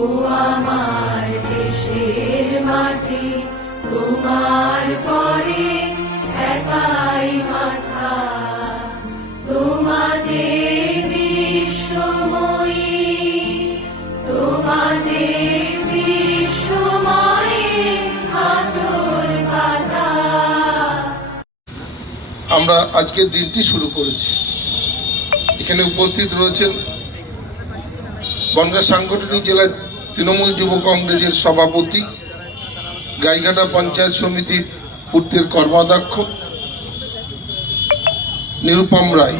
আমার দেশের মাটি তোমার পরে একাই মাথা, তোমাদের বিশ্বময়ী, তোমাদের বিশ্বময়ী আঁচল কাঁথা। আমরা আজকের দিনটি শুরু করেছি। এখানে উপস্থিত রয়েছেন বনগাঁ সাংগঠনিক জেলার তৃণমূল যুব কংগ্রেসের সভাপতি, গাইঘাটা পঞ্চায়েত সমিতির পূর্তের কর্মাধ্যক্ষ নিরুপম রায়।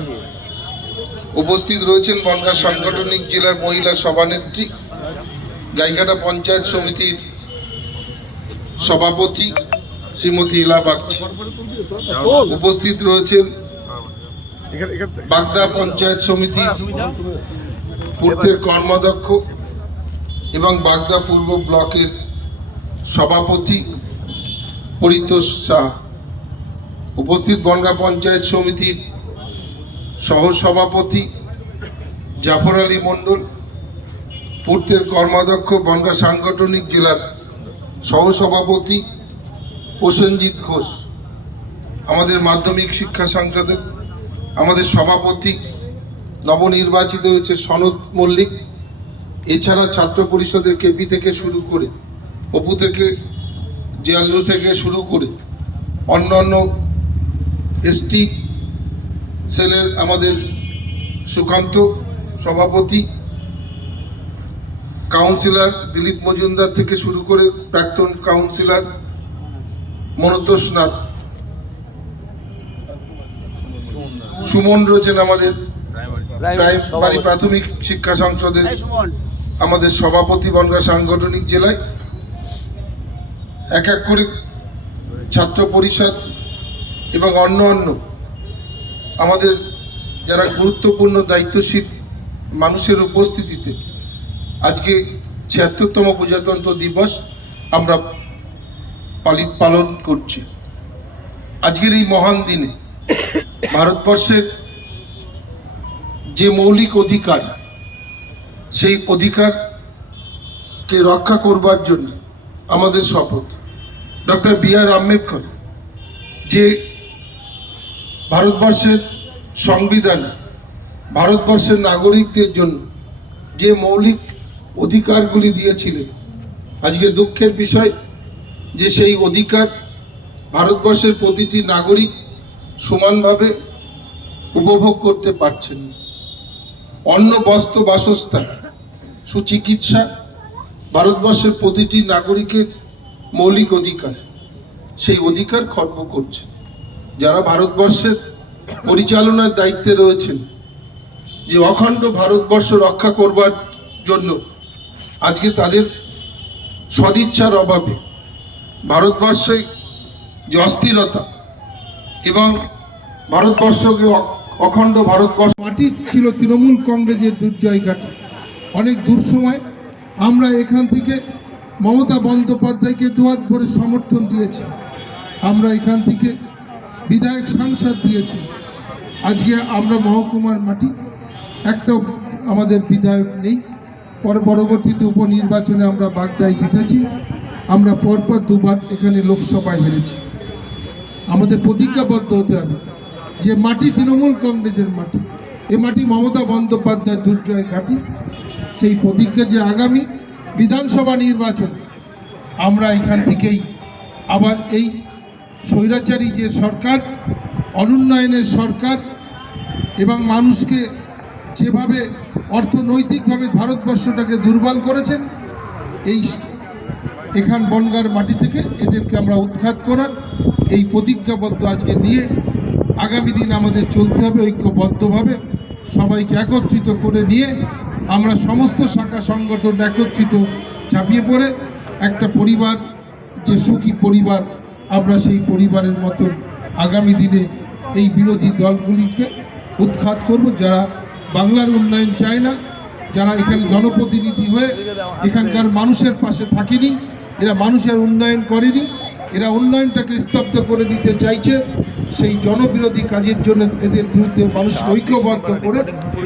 উপস্থিত রয়েছেন বনগাঁ সাংগঠনিক জেলার মহিলা সভানেত্রী, গাইঘাটা পঞ্চায়েত সমিতির সভাপতি শ্রীমতী ইলা বাগচি। উপস্থিত রয়েছেন বাগদা পঞ্চায়েত সমিতি পূর্তের কর্মাধ্যক্ষ এবং বাগদা পূর্ব ব্লকের সভাপতি পরিতোষ শাহ। উপস্থিত বনগাঁ পঞ্চায়েত সমিতির সহসভাপতি জাফর আলী মণ্ডল, পূর্তের কর্মাধ্যক্ষ বনগাঁ সাংগঠনিক জেলার সহসভাপতি প্রসেনজিৎ ঘোষ, আমাদের মাধ্যমিক শিক্ষা সংসদের আমাদের সভাপতি নবনির্বাচিত হয়েছে সনদ মল্লিক। এছাড়া ছাত্র পরিষদের কেপি থেকে শুরু করে অপু থেকে জিয়ালু থেকে শুরু করে অন্যান্য এসটি সেলের আমাদের সুকান্ত সভাপতি, কাউন্সিলর দিলীপ মজুমদার থেকে শুরু করে প্রাক্তন কাউন্সিলর মনতোষ নাথ, সুমন রয়েছেন আমাদের প্রাইমারি প্রাথমিক শিক্ষা সংসদের আমাদের সভাপতি বনগাঁ সাংগঠনিক জেলায়। এক এক করে ছাত্র পরিষদ এবং অন্য আমাদের যারা গুরুত্বপূর্ণ দায়িত্বশীল মানুষের উপস্থিতিতে আজকে ৭৬তম প্রজাতন্ত্র দিবস আমরা পালন করছি। আজকের এই মহান দিনে ভারতবর্ষের যে মৌলিক অধিকার, সেই অধিকারকে রক্ষা করবার জন্য আমাদের শপথ। Doctor B.R.. আম্বেদকর যে ভারতবর্ষের সংবিধান ভারতবর্ষের নাগরিকদের জন্য যে মৌলিক অধিকারগুলি দিয়েছিলেন, আজকে দুঃখের বিষয় যে সেই অধিকার ভারতবর্ষের প্রতিটি নাগরিক সমানভাবে উপভোগ করতে পারছেন না। অন্ন, বস্ত্র, বাসস্থান, সুচিকিৎসা ভারতবর্ষের প্রতিটি নাগরিকের মৌলিক অধিকার, সেই অধিকার খর্ব করছে যারা ভারতবর্ষের পরিচালনার দায়িত্বে রয়েছেন। যে অখণ্ড ভারতবর্ষ রক্ষা করবার জন্য আজকে তাদের সদিচ্ছার অভাবে ভারতবর্ষে যে অস্থিরতা এবং ভারতবর্ষকে অখণ্ড ভারতবর্ষ মাটি ছিল তৃণমূল কংগ্রেসের দুর্জয় ঘাটি। অনেক দুঃসময় আমরা এখান থেকে মমতা বন্দ্যোপাধ্যায়কে দুহাত ভরে সমর্থন দিয়েছি, আমরা এখান থেকে বিধায়ক সাংসদ দিয়েছি। আজকে আমরা মহকুমার মাটি একটা আমাদের বিধায়ক নেই। পরবর্তীতে উপনির্বাচনে আমরা বাগদায় জিতেছি, আমরা পরপর দুবার এখানে লোকসভায় হেরেছি। আমাদের প্রতিজ্ঞাবদ্ধ হতে হবে যে মাটি তৃণমূল কংগ্রেসের মাটি, এ মাটি মমতা বন্দ্যোপাধ্যায়ের দুর্জয় ঘাটি। সেই প্রতিজ্ঞা যে আগামী বিধানসভা নির্বাচন আমরা এখান থেকেই আবার এই স্বৈরাচারী যে সরকার, অনুন্নয়নের সরকার এবং মানুষকে যেভাবে অর্থনৈতিকভাবে ভারতবর্ষটাকে দুর্বল করেছেন, এখান বনগাঁর মাটি থেকে এদেরকে আমরা উৎখাত করার এই প্রতিজ্ঞাবদ্ধ আজকে নিয়ে আগামী দিন আমাদের চলতে হবে ঐক্যবদ্ধভাবে। সবাইকে একত্রিত করে নিয়ে আমরা সমস্ত শাখা সংগঠন একত্রিত ঝাঁপিয়ে পড়ে একটা পরিবার, যে সুখী পরিবার, আমরা সেই পরিবারের মতন আগামী দিনে এই বিরোধী দলগুলিকে উৎখাত করব, যারা বাংলার উন্নয়ন চায় না, যারা এখানে জনপ্রতিনিধি হয়ে এখানকার মানুষের পাশে থাকেনি, এরা মানুষের উন্নয়ন করেনি, এরা উন্নয়নটাকে স্তব্ধ করে দিতে চাইছে। সেই জনবিরোধী কাজের জন্য এদের বিরুদ্ধে মানুষকে ঐক্যবদ্ধ করে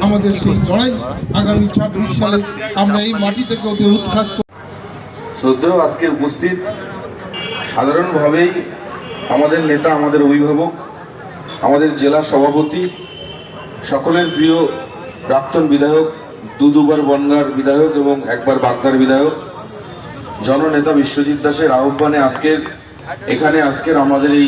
আমাদের সেই লড়াই আগামী 26 সালে আমরা এই মাটি থেকে ওদের উৎখাত করব। শ্রদ্ধেয় আজকে উপস্থিত সাধারণভাবেই আমাদের নেতা, আমাদের অভিভাবক, আমাদের জেলা সভাপতি, সকলের প্রিয় প্রাক্তন বিধায়ক, দুবার বনগাঁর বিধায়ক এবং একবার বাগদার বিধায়ক, জননেতা বিশ্বজিৎ দাসের আহ্বানে আজকের আমাদের এই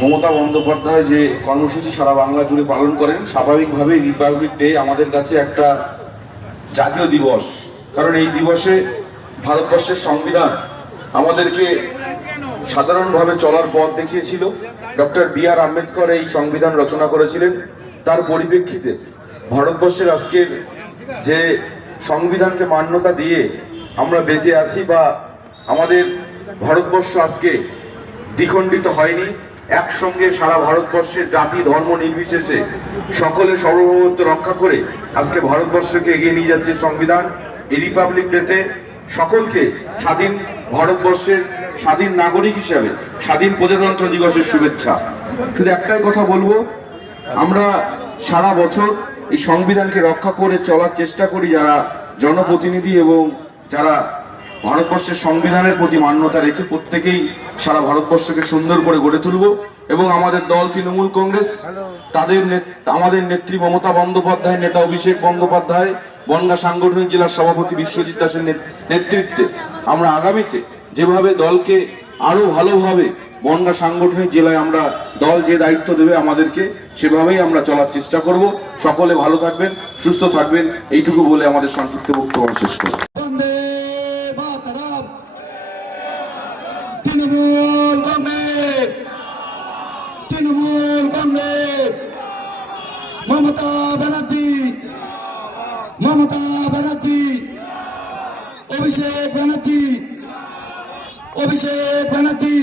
মমতা বন্দ্যোপাধ্যায় যে কর্মসূচি সারা বাংলা জুড়ে পালন করেন, স্বাভাবিকভাবেই রিপাবলিক ডে আমাদের কাছে একটা জাতীয় দিবস। কারণ এই দিবসে ভারতবর্ষের সংবিধান আমাদেরকে সাধারণভাবে চলার পথ দেখিয়েছিল। Doctor B.R.. আম্বেদকর এই সংবিধান রচনা করেছিলেন। তার পরিপ্রেক্ষিতে ভারতবর্ষের আজকের যে সংবিধানকে মান্যতা দিয়ে আমরা বেঁচে আছি বা আমাদের ভারতবর্ষ আজকে দ্বিখণ্ডিত হয়নি, একসঙ্গে সারা ভারতবর্ষের জাতি ধর্ম নির্বিশেষে সকলের সার্বভৌমত্ব রক্ষা করে আজকে ভারতবর্ষকে এগিয়ে নিয়ে যাচ্ছে সংবিধান। এই রিপাবলিক ডেতে সকলকে স্বাধীন ভারতবর্ষের স্বাধীন নাগরিক হিসাবে স্বাধীন প্রজাতন্ত্র দিবসের শুভেচ্ছা। শুধু একটাই কথা বলবো, আমরা সারা বছর এই সংবিধানকে রক্ষা করে চলার চেষ্টা করি, যারা জনপ্রতিনিধি এবং যারা ভারতবর্ষের সংবিধানের প্রতি মান্যতা রেখে প্রত্যেকেই সারা ভারতবর্ষকে সুন্দর করে গড়ে তুলব। এবং আমাদের দল তৃণমূল কংগ্রেস, আমাদের নেত্রী মমতা বন্দ্যোপাধ্যায়, নেতা অভিষেক বন্দ্যোপাধ্যায়, বনগাঁ সাংগঠনিক জেলার সভাপতি বিশ্বজিৎ দাসের নেতৃত্বে আমরা আগামীতে যেভাবে দলকে আরো ভালোভাবে বনগাঁ সাংগঠনিক জেলায় আমরা দল যে দায়িত্ব দেবে আমাদেরকে, সেভাবেই আমরা চলার চেষ্টা করব। সকলে ভালো থাকবেন, সুস্থ থাকবেন, এইটুকু বলে আমাদের সংক্ষিপ্ত বক্তব্য শেষ করব। তৃণমূল কংগ্রেস, তৃণমূল কংগ্রেস, মমতা ব্যানার্জি, মমতা ব্যানার্জি, অভিষেক ব্যানার্জি, অভিষেক ব্যানার্জি,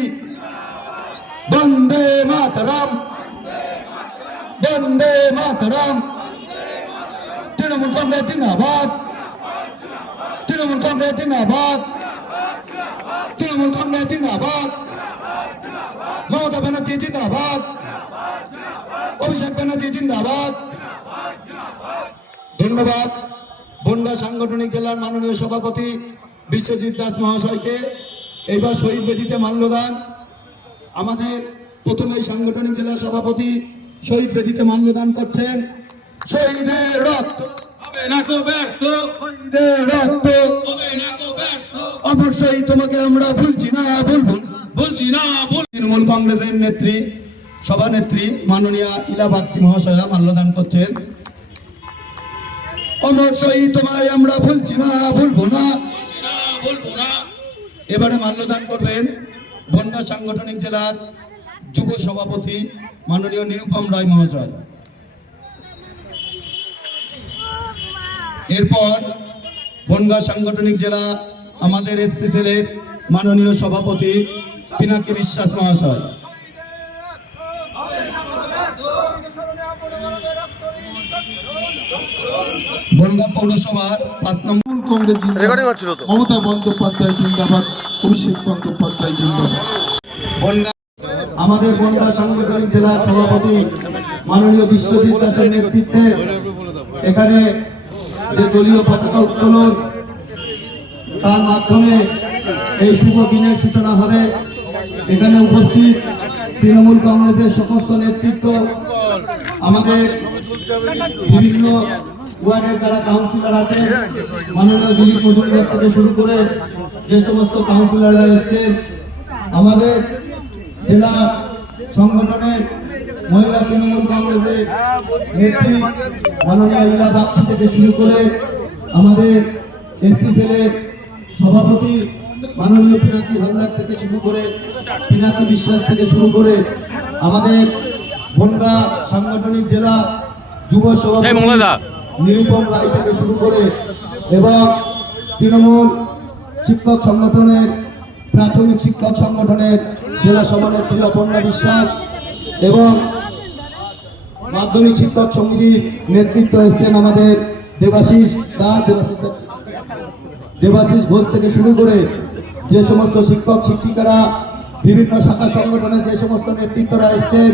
বন্দে মাতরম, বন্দে মাতরম, তৃণমূল কংগ্রেস জিন্দাবাদ, তৃণমূল কংগ্রেস জিন্দাবাদ, তৃণমূল কংগ্রেস জিন্দাবাদ, মমতা ব্যানার্জি জিন্দাবাদ, অভিষেক ব্যানার্জি জিন্দাবাদ। ধন্যবাদ বনগাঁ সাংগঠনিক জেলার মাননীয় সভাপতি বিশ্বজিৎ দাস মহাশয়কে। এইবার শহীদ বেদিতে মাল্যদান। আমাদের প্রথমেই সাংগঠনিক জেলার সভাপতি শহীদ বেদিতে মাল্যদান করছেন। শহীদের রক্ত হবে না কো ব্যর্থ, শহীদের রক্ত হবে না কো ব্যর্থ, অবশ্যই তোমাকে আমরা ভুলছি না, ভুলছি না। তৃণমূল কংগ্রেসের নেত্রী, সভানেত্রী মাননীয়া ইলা বাগচি মহাশয়া মাল্যদান করছেন। অবশ্যই তোমায় আমরা ভুলছি না, ভুলবো না। এবারে মাল্যদান করবেন বনগাঁ সাংগঠনিক জেলার যুব সভাপতি মাননীয় নিরুপম রায় মহাশয়। এরপর বনগাঁ সাংগঠনিক জেলা আমাদের এসসি সেলের মাননীয় সভাপতি পিনাকি বিশ্বাস মহাশয়। বনগাঁ পৌরসভার 5 নম্বর কংগ্রেস জিন্দাবাদ, মমতা বন্দ্যোপাধ্যায় জিন্দাবাদ, অভিষেক বন্দ্যোপাধ্যায় জিন্দাবাদ। আমাদের বনগাঁ সাংগঠনিক জেলার সভাপতি মাননীয় বিশ্বজিৎ দাসের নেতৃত্বে এখানে যে দলীয় পতাকা উত্তোলন, তার মাধ্যমে এই শুভ দিনের সূচনা হবে। এখানে উপস্থিত তৃণমূল কংগ্রেসের সমস্ত নেতৃত্ব, আমাদের বিভিন্ন ওয়ার্ডের যারা কাউন্সিলর আছেন, মাননীয় দিলীপ মজুমদার থেকে শুরু করে যে সমস্ত কাউন্সিলররা এসছেন, আমাদের জেলা সংগঠনের মহিলা তৃণমূল কংগ্রেসের নেত্রী মাননীয় ইলা বাগচি থেকে শুরু করে আমাদের এসসি সেলের সভাপতি মাননীয় পিনাকি হালদার থেকে শুরু করে, পিনাকি বিশ্বাস থেকে শুরু করে, আমাদের বনগাঁ সাংগঠনিক জেলা যুব সভাপতি নিরুপম রায় থেকে শুরু করে এবং তৃণমূল শিক্ষক সংগঠনের, প্রাথমিক শিক্ষক সংগঠনের জেলা সভানেত্রী অপর্ণা বিশ্বাস এবং মাধ্যমিক শিক্ষক সমিতির নেতৃত্ব এসছেন আমাদের দেবাশিস ঘোষ থেকে শুরু করে যে সমস্ত শিক্ষক শিক্ষিকারা বিভিন্ন শাখা সংগঠনের যে সমস্ত নেতৃত্বরা এসছেন